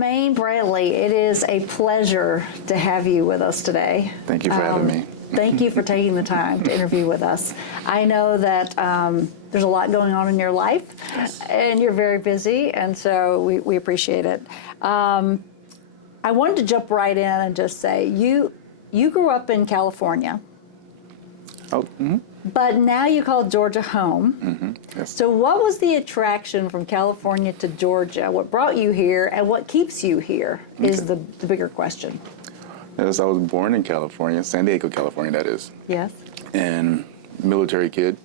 Jermaine Brantley, it is a pleasure to have you with us today. Thank you for having me. Thank you for taking the time to interview with us. I know that there's a lot going on in your life, and you're very busy, and so we appreciate it. I wanted to jump right in and just say, you grew up in California. Oh, But now you call Georgia home. Yes. So what was the attraction from California to Georgia? What brought you here and what keeps you here is the bigger question. Yes, I was born in California, San Diego, California, that is. Yes. And military kid.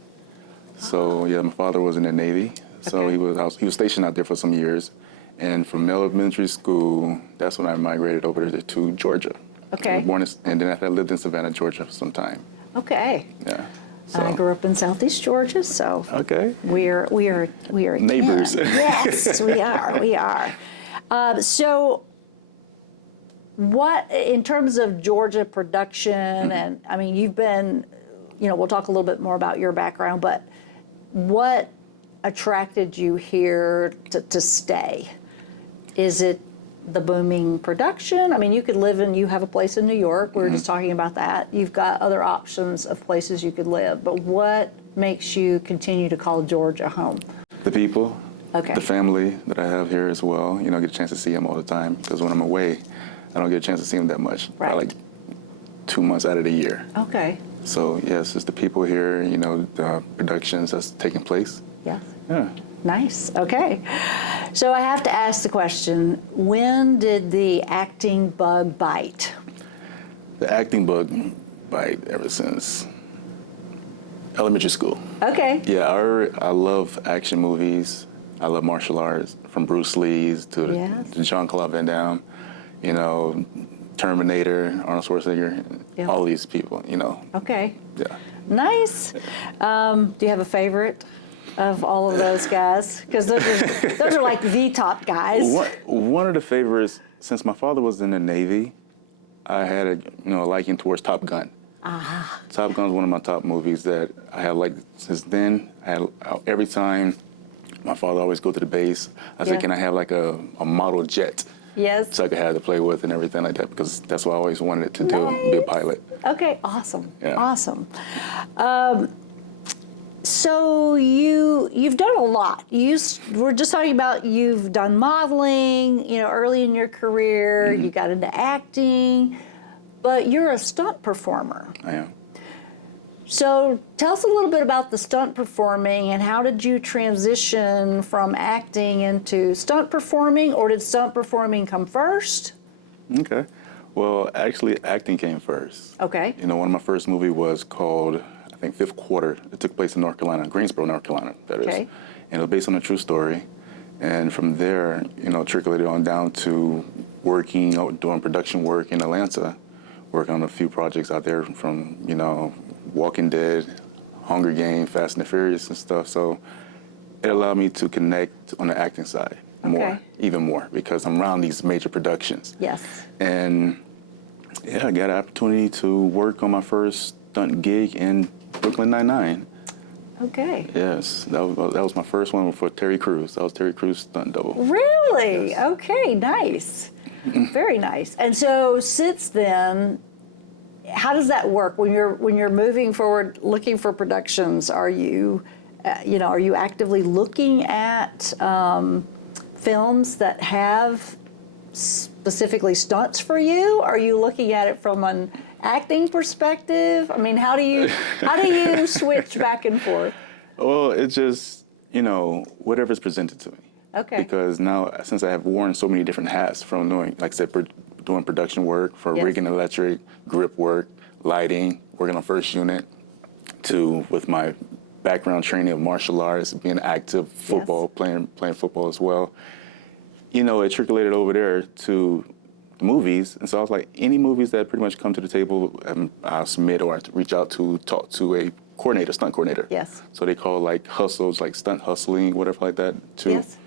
So yeah, my father was in the Navy. So Okay. he was stationed out there for some years. And from elementary school, that's when I migrated over to Georgia. Okay. I was born and then after I lived in Savannah, Georgia for some time. Okay. Yeah. I grew up in Southeast Georgia, so Okay. we are Neighbors. kin. Yes, we are. So, what in terms of Georgia production, and I mean, you've been, we'll talk a little bit more about your background, but what attracted you here to stay? Is it the booming production? I mean, you have a place in New York. We were just talking about that. You've got other options of places you could live, but what makes you continue to call Georgia home? The people, Okay. the family that I have here as well. Get a chance to see them all the time because when I'm away, I don't get a chance to see them that much. Right. Like 2 months out of the year. Okay. So yes, it's the people here, the productions that's taking place. Yes. Yeah. Nice. Okay. So I have to ask the question, when did the acting bug bite? The acting bug bite ever since elementary school. Okay. Yeah, I love action movies. I love martial arts, from Bruce Lee's to Yes. Jean-Claude Van Damme, Terminator, Arnold Schwarzenegger, Yeah. all these people, Okay. Yeah. Nice. Do you have a favorite of all of those guys? Because those are like the top guys. One of the favorites, since my father was in the Navy, I had a liking towards Top Gun. Top Gun is one of my top movies that I have liked since then. Every time my father always go to the base, I said, Yeah. can I have like a model jet? Yes. So I could have to play with and everything like that because that's what I always wanted to do, be a pilot. Okay, awesome. Yeah. Awesome. So you've done a lot. We're just talking about you've done modeling, early in your career, you got into acting, but you're a stunt performer. I am. So tell us a little bit about the stunt performing and how did you transition from acting into stunt performing, or did stunt performing come first? Okay. Well, actually, acting came first. Okay. One of my first movies was called, I think, Fifth Quarter. It took place in North Carolina, Greensboro, North Carolina, that is. Okay. And it was based on a true story. And from there, trickulated on down to working, doing production work in Atlanta, working on a few projects out there from, Walking Dead, Hunger Games, Fast and the Furious and stuff. So it allowed me to connect on the acting side more, even more, because I'm around these major productions. Yes. And yeah, I got an opportunity to work on my first stunt gig in Brooklyn Nine-Nine. Okay. Yes, that was my first one for Terry Crews. That was Terry Crews' stunt double. Really? Yes. Okay, nice. Very nice. And so since then, how does that work when you're moving forward, looking for productions? Are you, are you actively looking at films that have specifically stunts for you? Are you looking at it from an acting perspective? I mean, how do you switch back and forth? Well, it's just whatever's presented to me. Okay. Because now, since I have worn so many different hats from doing, like I said, doing production work for Yes. rigging electric, grip work, lighting, working on first unit, to with my background training of martial arts, being active, football, playing football as well. It trickulated over there to the movies, and so I was like, any movies that pretty much come to the table, I'll submit or reach out to talk to a coordinator, stunt coordinator. Yes. So they call like hustles, like stunt hustling, whatever like that, to Yes.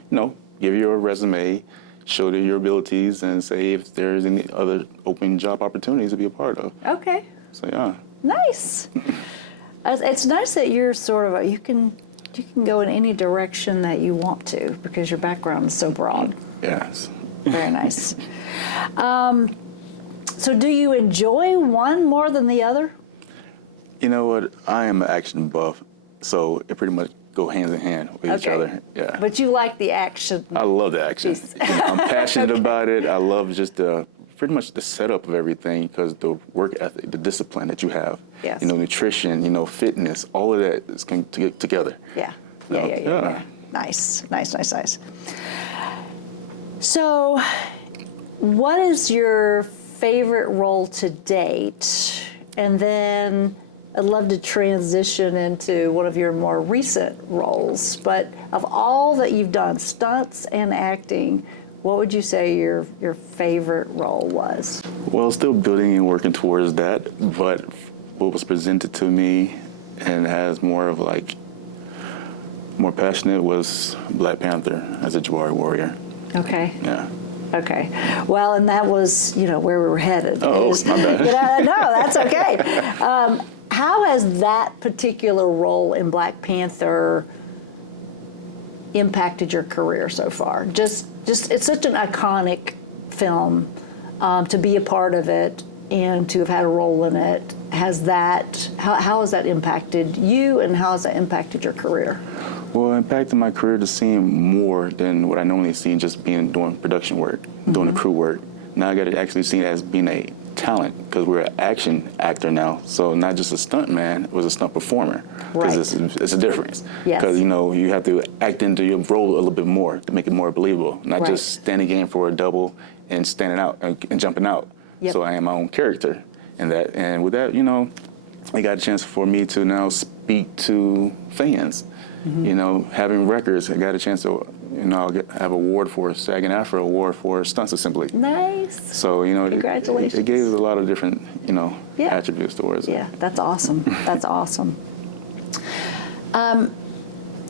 give you a resume, show your abilities, and say if there's any other open job opportunities to be a part of. Okay. So yeah. Nice. It's nice that you're sort of you can go in any direction that you want to because your background is so broad. Yes. Very nice. So do you enjoy one more than the other? You know what? I am an action buff, so it pretty much go hands in hand with each other. Yeah. But you like the action. I love the action. Piece. I'm passionate about it. I love just pretty much the setup of everything, because the work ethic, the discipline that you have, Yes. Nutrition, fitness, all of that is coming together. Yeah. Yeah. Yeah. Nice. So, what is your favorite role to date? And then I'd love to transition into one of your more recent roles. But of all that you've done, stunts and acting, what would you say your favorite role was? Well, still building and working towards that, but what was presented to me and has more passionate was Black Panther as a Jabari warrior. Okay. Yeah. Okay. Well, and that was, where we were headed. Oh, my bad. No, that's okay. How has that particular role in Black Panther impacted your career so far? Just it's such an iconic film, to be a part of it and to have had a role in it. How has that impacted you, and how has that impacted your career? Well, it impacted my career to seeing more than what I normally see, just doing production work, doing the crew work. Now I got to actually see it as being a talent, because we're an action actor now. So not just a stunt man, it was a stunt performer. Because it's a difference. Yes. Because, you have to act into your role a little bit more to make it more believable. Not just standing in for a double and standing out and jumping out. Yep. So I am my own character. And with that, it got a chance for me to now speak to fans. Having records, I got a chance to, have an award for SAG-AFTRA award for Stunts Assembly. Nice. So, Congratulations. it gave us a lot of different, attributes towards it. Yeah, that's awesome. That's awesome.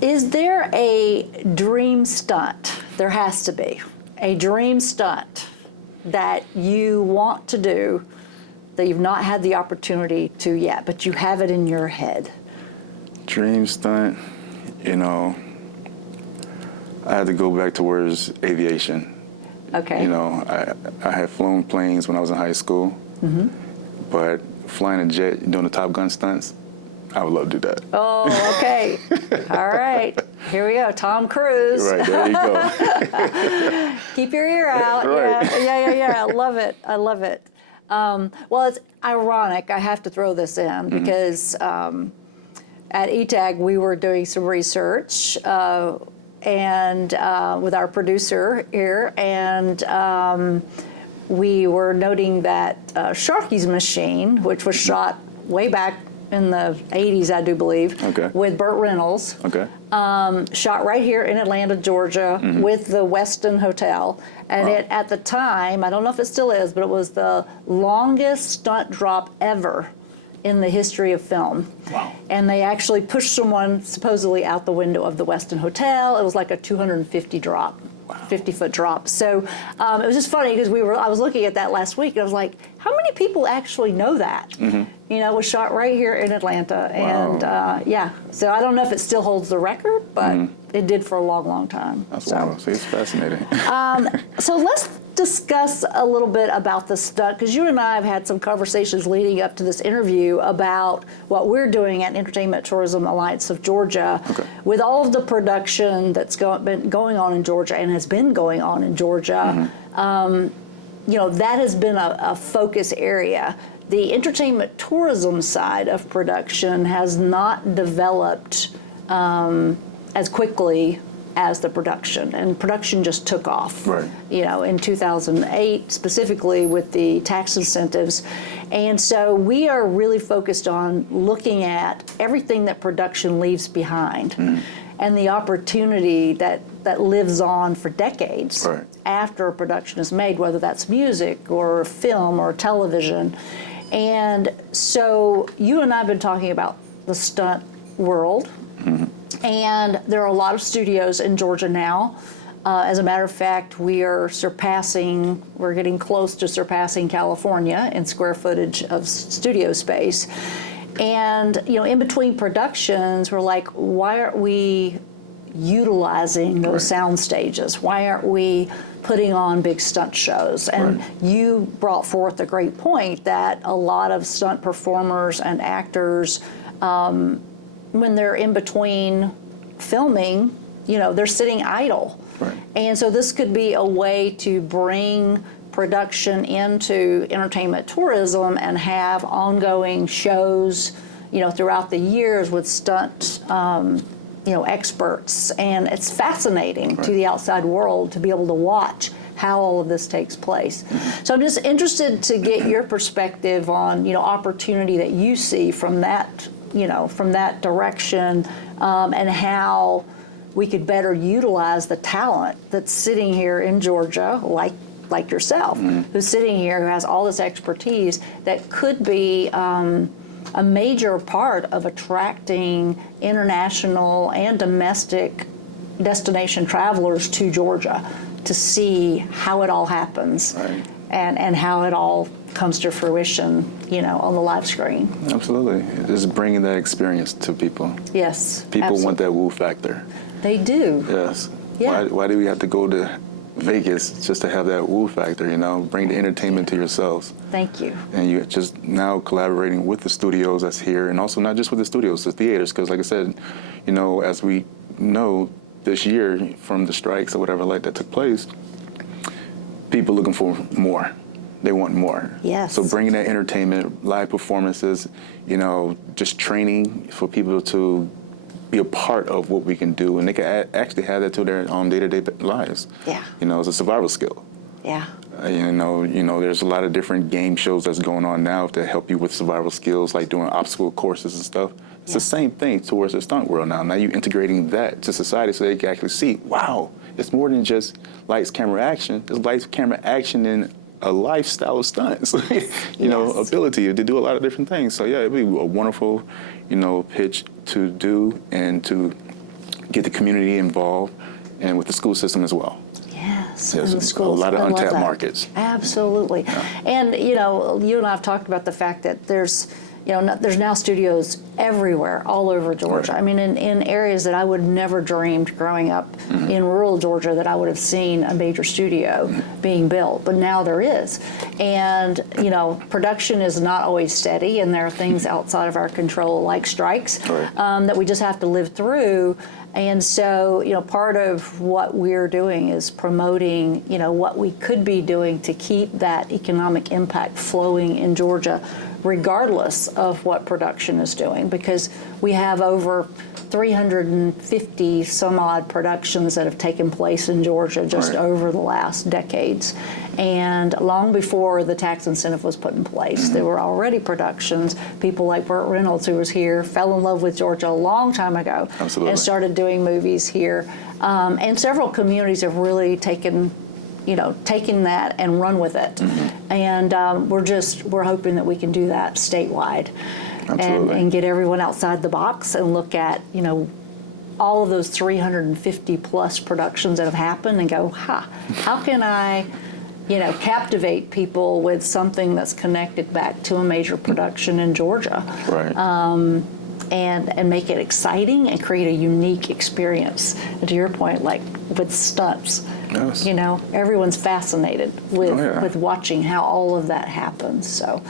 Is there a dream stunt? There has to be a dream stunt that you want to do that you've not had the opportunity to yet, but you have it in your head. Dream stunt, I had to go back towards aviation. Okay. I had flown planes when I was in high school, but flying a jet, doing the Top Gun stunts, I would love to do that. Oh, okay. All right. Here we go. Tom Cruise. Right, there you go. Keep your ear out. Right. Yeah. I love it. Well, it's ironic. I have to throw this in because at ETAG we were doing some research and with our producer here, and we were noting that Sharky's Machine, which was shot way back in the 80s, I do believe, with Burt Reynolds. Okay. Shot right here in Atlanta, Georgia, with the Westin Hotel. And it, at the time, I don't know if it still is, but it was the longest stunt drop ever in the history of film. Wow. And they actually pushed someone supposedly out the window of the Westin Hotel. It was like a 250 drop. 50-foot drop. So it was just funny because I was looking at that last week and I was like, how many people actually know that? It was shot right here in Atlanta. Wow. And so I don't know if it still holds the record, but it did for a long, long time. That's wonderful. See, it's fascinating. So let's discuss a little bit about the stunt, because you and I have had some conversations leading up to this interview about what we're doing at Entertainment Tourism Alliance of Georgia with all of the production that's been going on in Georgia and has been going on in Georgia. That has been a focus area. The entertainment tourism side of production has not developed as quickly as the production, and production just took off. Right. In 2008, specifically with the tax incentives. And so we are really focused on looking at everything that production leaves behind and the opportunity that lives on for decades after a production is made, whether that's music or film or television. And so you and I have been talking about the stunt world. And there are a lot of studios in Georgia now. As a matter of fact, we're getting close to surpassing California in square footage of studio space. And, in between productions, we're like, why aren't we utilizing those sound stages? Why aren't we putting on big stunt shows? And you brought forth a great point that a lot of stunt performers and actors, when they're in between filming, they're sitting idle. And so this could be a way to bring production into entertainment tourism and have ongoing shows, throughout the years with stunt, experts. And it's fascinating to the outside world to be able to watch how all of this takes place. So I'm just interested to get your perspective on, opportunity that you see from that, from that direction, and how we could better utilize the talent that's sitting here in Georgia, like yourself, who's sitting here, who has all this expertise that could be a major part of attracting international and domestic destination travelers to Georgia to see how it all happens and how it all comes to fruition, on the live screen. Absolutely. Just bringing that experience to people. Yes. People want that woo factor. They do. Yes. Yeah. Why do we have to go to Vegas just to have that woo factor, Bring the entertainment to yourselves. Thank you. And you just now collaborating with the studios that's here, and also not just with the studios, the theaters, because like I said, as we know this year from the strikes or whatever like that took place, people looking for more. They want more. Yes. So bringing that entertainment, live performances, just training for people to be a part of what we can do, and they can actually have that to their day-to-day lives. Yeah. It's a survival skill. Yeah. There's a lot of different game shows that's going on now to help you with survival skills, like doing obstacle courses and stuff. It's the same thing towards the stunt world now. Now you're integrating that to society so they can actually see, wow, it's more than just lights, camera, action. It's lights, camera, action, and a lifestyle of stunts, ability to do a lot of different things. So yeah, it'd be a wonderful, pitch to do and to get the community involved and with the school system as well. Yes, Yes, in the schools. a lot of I love untapped that. Markets. Absolutely. And, you and I have talked about the fact that there's now studios everywhere, all over Georgia. Right. I mean, in areas that I would never dreamed growing up in rural Georgia that I would have seen a major studio being built, but now there is. And, production is not always steady, and there are things outside of our control, like strikes, that we just have to live through. And so, part of what we're doing is promoting, what we could be doing to keep that economic impact flowing in Georgia, regardless of what production is doing, because we have over 350 some odd productions that have taken place in Georgia just over the last decades. And long before the tax incentive was put in place, there were already productions. People like Burt Reynolds, who was here, fell in love with Georgia a long time ago. Absolutely. And started doing movies here. And several communities have really taken that and run with it. And we're hoping that we can do that statewide. And get everyone outside the box and look at, all of those 350 plus productions that have happened and go, how can I, captivate people with something that's connected back to a major production in Georgia. Right. And make it exciting and create a unique experience. And to your point, like with stunts, Yes. everyone's fascinated with watching how all of that happens. So,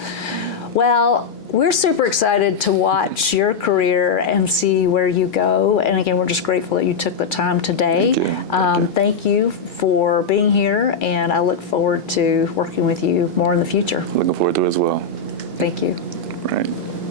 well, we're super excited to watch your career and see where you go. And again, we're just grateful that you took the time today. Thank you. Thank you for being here, and I look forward to working with you more in the future. Looking forward to it as well. Thank you. Right.